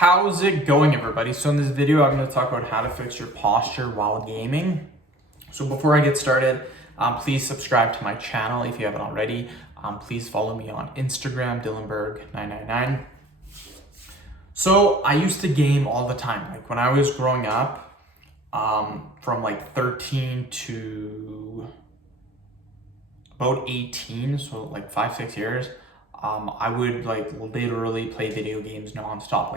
How's it going, everybody? So in this video, I'm going to talk about how to fix your posture while gaming. So before I get started, please subscribe to my channel if you haven't already. Please follow me on Instagram, Dillenberg999. So I used to game all the time. Like when I was growing up, from like 13 to about 18, so like 5-6 years, I would like literally play video games nonstop.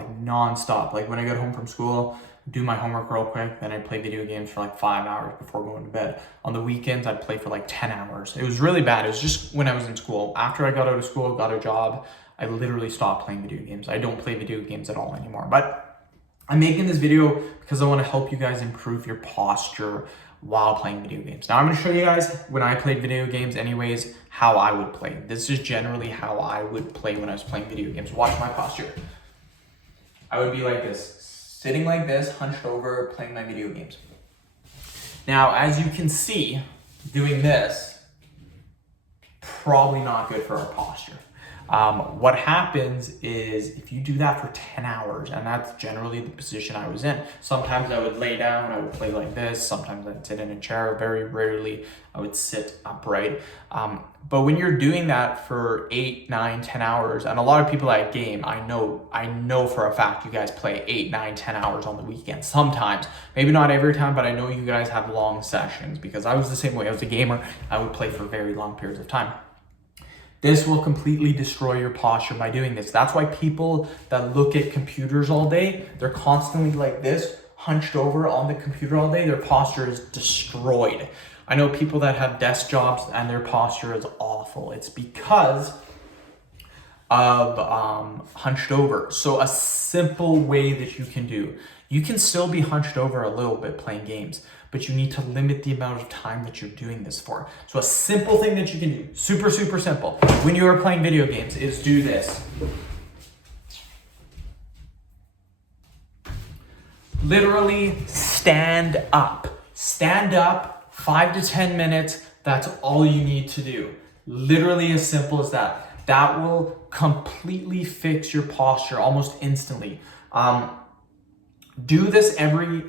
Like when I got home from school, do my homework real quick, then I'd play video games for like 5 hours before going to bed. On the weekends, I'd play for like 10 hours. It was really bad. It was just when I was in school. After I got out of school, got a job, I literally stopped playing video games. I don't play video games at all anymore. But I'm making this video because I want to help you guys improve your posture while playing video games. Now I'm going to show you guys when I played video games anyways, how I would play. This is generally how I would play when I was playing video games. Watch my posture. I would be like this, sitting like this, hunched over, playing my video games. Now, as you can see, doing this, probably not good for our posture. What happens is if you do that for 10 hours, and that's generally the position I was in. Sometimes I would lay down, I would play like this. Sometimes I'd sit in a chair. Very rarely I would sit upright. But when you're doing that for 8, 9, 10 hours, and a lot of people at game, I know for a fact you guys play 8, 9, 10 hours on the weekend. Sometimes, maybe not every time, but I know you guys have long sessions because I was the same way. I was a gamer. I would play for very long periods of time. This will completely destroy your posture by doing this. That's why people that look at computers all day, they're constantly like this, hunched over on the computer all day, their posture is destroyed. I know people that have desk jobs and their posture is awful. It's because of hunched over. So a simple way that you can do, you can still be hunched over a little bit playing games, but you need to limit the amount of time that you're doing this for. So a simple thing that you can do, super simple, when you are playing video games is do this. Literally stand up. Stand up 5 to 10 minutes. That's all you need to do. Literally as simple as that. That will completely fix your posture almost instantly. Do this every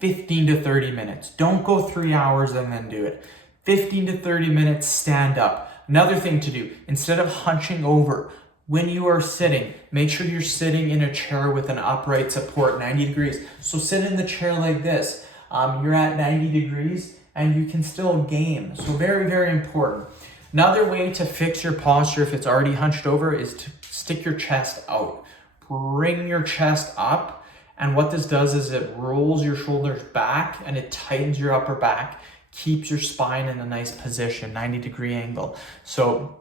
15 to 30 minutes. Don't go 3 hours and then do it. 15 to 30 minutes, stand up. Another thing to do, instead of hunching over, when you are sitting, make sure you're sitting in a chair with an upright support, 90 degrees. So sit in the chair like this. You're at 90 degrees and you can still game. So very important. Another way to fix your posture if it's already hunched over is to stick your chest out. Bring your chest up. And what this does is it rolls your shoulders back and it tightens your upper back, keeps your spine in a nice position, 90-degree angle. So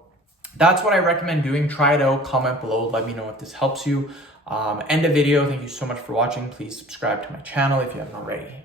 that's what I recommend doing. Try it out, comment below, let me know if this helps you. End the video. Thank you so much for watching. Please subscribe to my channel if you haven't already.